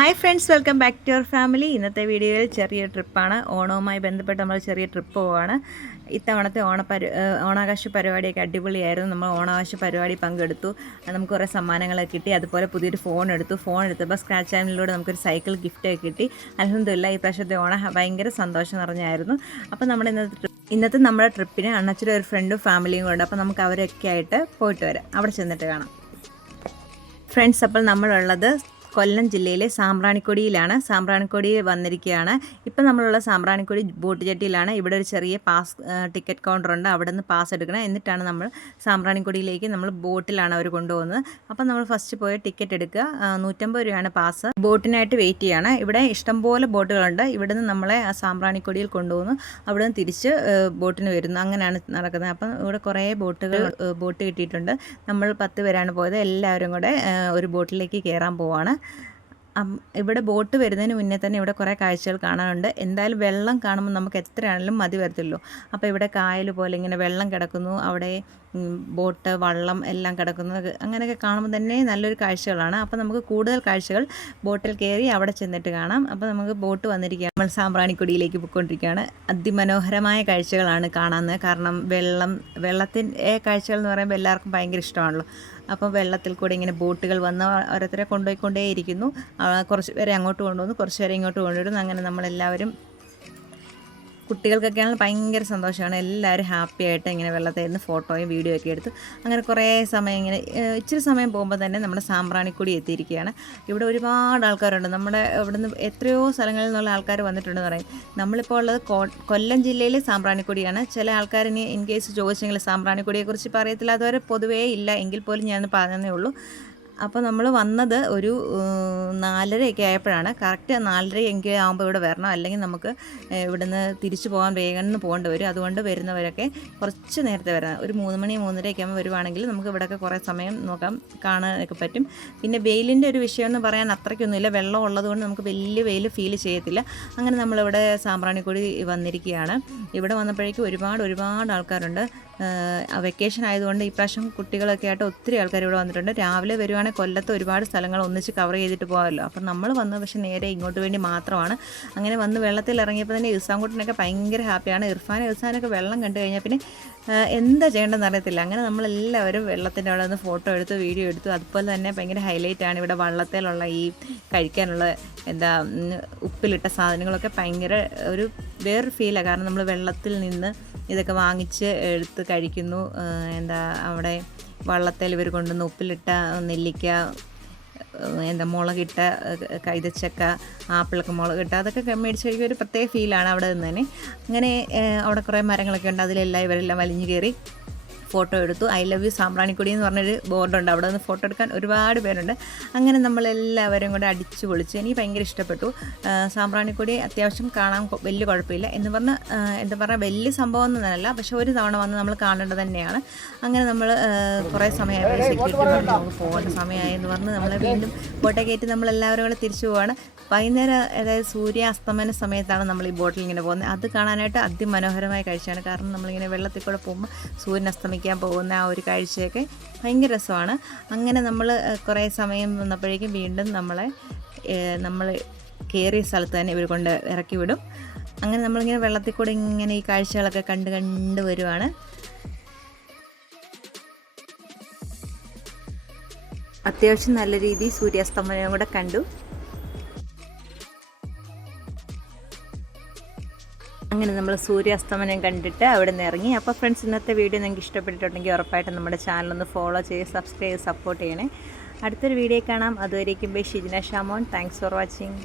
Hi friends welcome back to your family ഇന്നത്തെ വീഡിയോയിൽ ചെറിയ ട്രിപ്പാണ്. ഓണവുമായി ബന്ധപ്പെട്ട് നമ്മൾ ചെറിയ ട്രിപ്പ് പോവാണ്. ഇത്തവണത്തെ ഓണപരി ഓണാകാശ പരിപാടിയൊക്കെ അടിപൊളിയായിരുന്നു. നമ്മൾ ഓണാകാശ പരിപാടി പങ്കെടുത്തു. നമുക്ക് കുറേ സമ്മാനങ്ങളൊക്കെ കിട്ടി. അതുപോലെ പുതിയൊരു ഫോൺ എടുത്തു. ഫോൺ എടുത്തപ്പോൾ സ്ക്രാച്ച് ചാനലിലൂടെ നമുക്കൊരു സൈക്കിൾ ഗിഫ്റ്റൊക്കെ കിട്ടി. അലഹമില്ല ഈ പ്രാവശ്യത്തെ ഓണം ഭയങ്കര സന്തോഷം നിറഞ്ഞായിരുന്നു. അപ്പോൾ നമ്മുടെ ഇന്നത്തെ ഇന്നത്തെ നമ്മുടെ ട്രിപ്പിന് അണ്ണച്ചൊരു ഒരു ഫ്രണ്ടും ഫാമിലിയും കൊണ്ട് അപ്പോൾ നമുക്ക് അവരൊക്കെ ആയിട്ട് പോയിട്ട് വരാം. അവിടെ ചെന്നിട്ട് കാണാം. ഫ്രണ്ട്സ് അപ്പോൾ നമ്മളുള്ളത് കൊല്ലം ജില്ലയിലെ സാമ്പ്രാണിക്കൊടിയിലാണ് സാമ്പ്രാണിക്കൊടി വന്നിരിക്കുകയാണ്. ഇപ്പം നമ്മളുള്ള സാമ്പ്രാണിക്കൊടി ബോട്ട് ജെട്ടിയിലാണ് ഇവിടെ ഒരു ചെറിയ പാസ് ടിക്കറ്റ് കൗണ്ടർ ഉണ്ട്. അവിടെ നിന്ന് പാസ് എടുക്കണം. എന്നിട്ടാണ് നമ്മൾ സാമ്പ്രാണിക്കൊടിയിലേക്ക് നമ്മൾ ബോട്ടിലാണ് അവർ കൊണ്ടുപോകുന്നത്. അപ്പം നമ്മൾ ഫസ്റ്റ് പോയ ടിക്കറ്റ് എടുക്കുക. നൂറ്റമ്പത് രൂപയാണ് പാസ്. ബോട്ടിനായിട്ട് വെയിറ്റ് ചെയ്യാണ് ഇവിടെ ഇഷ്ടംപോലെ ബോട്ടുകളുണ്ട്. ഇവിടെ നിന്ന് നമ്മളെ സാമ്പ്രാണിക്കൊടിയിൽ കൊണ്ടുപോകുന്നു. അവിടെ നിന്ന് തിരിച്ച് ബോട്ടിന് വരുന്നു. അങ്ങനെയാണ് നടക്കുന്നത്. അപ്പം ഇവിടെ കുറേ ബോട്ടുകൾ ബോട്ട് കിട്ടിയിട്ടുണ്ട്. നമ്മൾ പത്ത് പേരാണ് പോയത്. എല്ലാവരും കൂടെ ഒരു ബോട്ടിലേക്ക് കയറാൻ പോവാണ്. ഇവിടെ ബോട്ട് വരുന്നതിന് മുന്നേ തന്നെ ഇവിടെ കുറേ കാഴ്ചകൾ കാണാനുണ്ട്. എന്തായാലും വെള്ളം കാണുമ്പോൾ നമുക്ക് എത്രയാണെങ്കിലും മതി വരത്തില്ലോ അപ്പോൾ ഇവിടെ കായൽ പോലെ ഇങ്ങനെ വെള്ളം കിടക്കുന്നു. അവിടെ ബോട്ട് വള്ളം എല്ലാം കിടക്കുന്നത് അങ്ങനെയൊക്കെ കാണുമ്പോൾ തന്നെ നല്ലൊരു കാഴ്ചകളാണ്. അപ്പോൾ നമുക്ക് കൂടുതൽ കാഴ്ചകൾ ബോട്ടിൽ കയറി അവിടെ ചെന്നിട്ട് കാണാം. അപ്പോൾ നമുക്ക് ബോട്ട് വന്നിരിക്കുകയാണ്. നമ്മൾ സാമ്പ്രാണിക്കൊടിയിലേക്ക് പോയിക്കൊണ്ടിരിക്കുകയാണ്. അതിമനോഹരമായ കാഴ്ചകളാണ് കാണാമെന്ന് കാരണം വെള്ളം വെള്ളത്തിന്റെ കാഴ്ചകൾ എന്ന് പറയുമ്പോൾ എല്ലാവർക്കും ഭയങ്കര ഇഷ്ടമാണല്ലോ. അപ്പോൾ വെള്ളത്തിൽ കൂടെ ഇങ്ങനെ ബോട്ടുകൾ വന്ന് ഓരോരുത്തരെ കൊണ്ടുപോയിക്കൊണ്ടേയിരിക്കുന്നു. കുറച്ച് പേരെ അങ്ങോട്ട് കൊണ്ടുവന്നു കുറച്ച് പേരെ ഇങ്ങോട്ട് കൊണ്ടുവരുന്നു. അങ്ങനെ നമ്മളെല്ലാവരും കുട്ടികൾക്കൊക്കെയാണ് ഭയങ്കര സന്തോഷമാണ്. എല്ലാവരും ഹാപ്പി ആയിട്ട് ഇങ്ങനെ വെള്ളത്തിൽ നിന്ന് ഫോട്ടോയും വീഡിയോ ഒക്കെ എടുത്ത് അങ്ങനെ കുറേ സമയം ഇങ്ങനെ ഇച്ചിരി സമയം പോകുമ്പോൾ തന്നെ നമ്മുടെ സാമ്പ്രാണിക്കുടി എത്തിയിരിക്കുകയാണ്. ഇവിടെ ഒരുപാട് ആൾക്കാരുണ്ട്. നമ്മുടെ ഇവിടുന്ന് എത്രയോ സ്ഥലങ്ങളിൽ നിന്നുള്ള ആൾക്കാർ വന്നിട്ടുണ്ടെന്ന് പറയും. നമ്മളിപ്പോൾ ഉള്ളത് കൊല്ലം ജില്ലയിലെ സാമ്പ്രാണിക്കുടിയാണ് ചില ആൾക്കാർ ഇനി ഇൻ കേസ് ചോദിച്ചെങ്കിൽ സാമ്പ്രാണിക്കുടിയെക്കുറിച്ച് പറയത്തില്ല. അതുവരെ പൊതുവേ ഇല്ല. എങ്കിൽ പോലും ഞാൻ പറഞ്ഞതേ ഉള്ളൂ. അപ്പോൾ നമ്മൾ വന്നത് ഒരു നാലരയൊക്കെ ആയപ്പോഴാണ്. കറക്റ്റ് നാലര എങ്കിൽ ആകുമ്പോൾ ഇവിടെ വരണം. അല്ലെങ്കിൽ നമുക്ക് ഇവിടുന്ന് തിരിച്ചു പോകാൻ വേഗം പോകേണ്ടി വരും. അതുകൊണ്ട് വരുന്നവരൊക്കെ കുറച്ച് നേരത്തെ വരണം. ഒരു മൂന്ന് മണി മൂന്നരയൊക്കെ ആകുമ്പോൾ വരുവാണെങ്കിൽ നമുക്ക് ഇവിടെയൊക്കെ കുറേ സമയം നോക്കാം. കാണാനൊക്കെ പറ്റും. പിന്നെ വെയിലിന്റെ ഒരു വിഷയം എന്ന് പറയാൻ അത്രയ്ക്കൊന്നുമില്ല. വെള്ളം ഉള്ളതുകൊണ്ട് നമുക്ക് വലിയ വെയിൽ ഫീൽ ചെയ്യത്തില്ല. അങ്ങനെ നമ്മളിവിടെ സാമ്പ്രാണിക്കൊടി വന്നിരിക്കുകയാണ്. ഇവിടെ വന്നപ്പോഴേക്കും ഒരുപാട് ഒരുപാട് ആൾക്കാരുണ്ട്. വെക്കേഷൻ ആയതുകൊണ്ട് ഇപ്രാവശ്യം കുട്ടികളൊക്കെ ആയിട്ട് ഒത്തിരി ആൾക്കാർ ഇവിടെ വന്നിട്ടുണ്ട്. രാവിലെ വരുവാണെങ്കിൽ കൊല്ലത്ത് ഒരുപാട് സ്ഥലങ്ങൾ ഒന്നിച്ച് കവർ ചെയ്തിട്ട് പോകാമല്ലോ. അപ്പം നമ്മൾ വന്ന പക്ഷേ നേരെ ഇങ്ങോട്ട് വേണ്ടി മാത്രമാണ്. അങ്ങനെ വന്ന് വെള്ളത്തിൽ ഇറങ്ങിയപ്പോൾ തന്നെ ഇർസാൻകുട്ടനൊക്കെ ഭയങ്കര ഹാപ്പിയാണ് ഇർഫാൻ ഇർസാനൊക്കെ വെള്ളം കണ്ടു കഴിഞ്ഞാൽ പിന്നെ എന്താ ചെയ്യേണ്ടതെന്ന് അറിയത്തില്ല. അങ്ങനെ നമ്മളെല്ലാവരും വെള്ളത്തിന്റെ അവിടെ നിന്ന് ഫോട്ടോ എടുത്തു വീഡിയോ എടുത്തു. അതുപോലെ തന്നെ ഭയങ്കര ഹൈലൈറ്റ് ആണ് ഇവിടെ വള്ളത്തിലുള്ള ഈ കഴിക്കാനുള്ള എന്താ ഉപ്പിലിട്ട സാധനങ്ങളൊക്കെ ഭയങ്കര ഒരു വേറൊരു ഫീലാണ് കാരണം നമ്മൾ വെള്ളത്തിൽ നിന്ന് ഇതൊക്കെ വാങ്ങിച്ച് എടുത്ത് കഴിക്കുന്നു. എന്താ അവിടെ വള്ളത്തിൽ ഇവർ കൊണ്ടുവന്ന് ഉപ്പിലിട്ട നെല്ലിക്ക എന്താ മുളകിട്ട കൈതച്ചക്ക ആപ്പിളൊക്കെ മുളകിട്ട അതൊക്കെ മേടിച്ച് കഴിക്കുക ഒരു പ്രത്യേക ഫീലാണ് അവിടെ നിന്ന് തന്നെ അങ്ങനെ അവിടെ കുറേ മരങ്ങളൊക്കെ ഉണ്ട്. അതിലെല്ലാം ഇവരെല്ലാം വലിഞ്ഞു കയറി ഫോട്ടോ എടുത്തു. ഐ ലവ് യു സാമ്പ്രാണിക്കൊടി എന്ന് പറഞ്ഞൊരു ബോർഡുണ്ട്. അവിടെ നിന്ന് ഫോട്ടോ എടുക്കാൻ ഒരുപാട് പേരുണ്ട്. അങ്ങനെ നമ്മളെല്ലാവരും കൂടെ അടിച്ചു പൊളിച്ചു. എനിക്ക് ഭയങ്കര ഇഷ്ടപ്പെട്ടു. സാമ്പ്രാണിക്കുടി അത്യാവശ്യം കാണാൻ വലിയ കുഴപ്പമില്ല. എന്ന് പറഞ്ഞാൽ എന്താ പറയുക വലിയ സംഭവം ഒന്നുമല്ല പക്ഷെ ഒരു തവണ വന്ന് നമ്മൾ കാണേണ്ടത് തന്നെയാണ്. അങ്ങനെ നമ്മൾ കുറേ സമയമായി സെക്യൂരിറ്റി പറഞ്ഞു നമുക്ക് പോകേണ്ട സമയമായി എന്ന് പറഞ്ഞ് നമ്മളെ വീണ്ടും ബോട്ടെ കയറ്റി നമ്മളെല്ലാവരും കൂടെ തിരിച്ചു പോവാണ്. വൈകുന്നേരം അതായത് സൂര്യാസ്തമന സമയത്താണ് നമ്മൾ ഈ ബോട്ടിൽ ഇങ്ങനെ പോകുന്നത്. അത് കാണാനായിട്ട് അതിമനോഹരമായ കാഴ്ചയാണ്. കാരണം നമ്മളിങ്ങനെ വെള്ളത്തിൽ കൂടെ പോകുമ്പോൾ സൂര്യൻ അസ്തമിക്കാൻ പോകുന്ന ആ ഒരു കാഴ്ചയൊക്കെ ഭയങ്കര രസമാണ്. അങ്ങനെ നമ്മൾ കുറേ സമയം വന്നപ്പോഴേക്കും വീണ്ടും നമ്മളെ നമ്മൾ കയറിയ സ്ഥലത്ത് തന്നെ ഇവർ കൊണ്ട് ഇറക്കി വിടും. അങ്ങനെ നമ്മളിങ്ങനെ വെള്ളത്തിൽ കൂടെ ഇങ്ങനെ ഈ കാഴ്ചകളൊക്കെ കണ്ട് കണ്ട് വരുവാണ്. അത്യാവശ്യം നല്ല രീതിയിൽ സൂര്യാസ്തമനം കൂടെ കണ്ടു. അങ്ങനെ നമ്മൾ സൂര്യാസ്തമനം കണ്ടിട്ട് അവിടെ നിന്ന് ഇറങ്ങി. അപ്പോൾ ഫ്രണ്ട്സ് ഇന്നത്തെ വീഡിയോ നിങ്ങൾക്ക് ഇഷ്ടപ്പെട്ടിട്ടുണ്ടെങ്കിൽ ഉറപ്പായിട്ടും നമ്മുടെ ചാനലൊന്ന് ഫോളോ ചെയ്ത് സബ്സ്ക്രൈബ് സപ്പോർട്ട് ചെയ്യണേ. അടുത്തൊരു വീഡിയോ കാണാം. അതുവരേക്കും bye. Shijina Shamon thanks for watching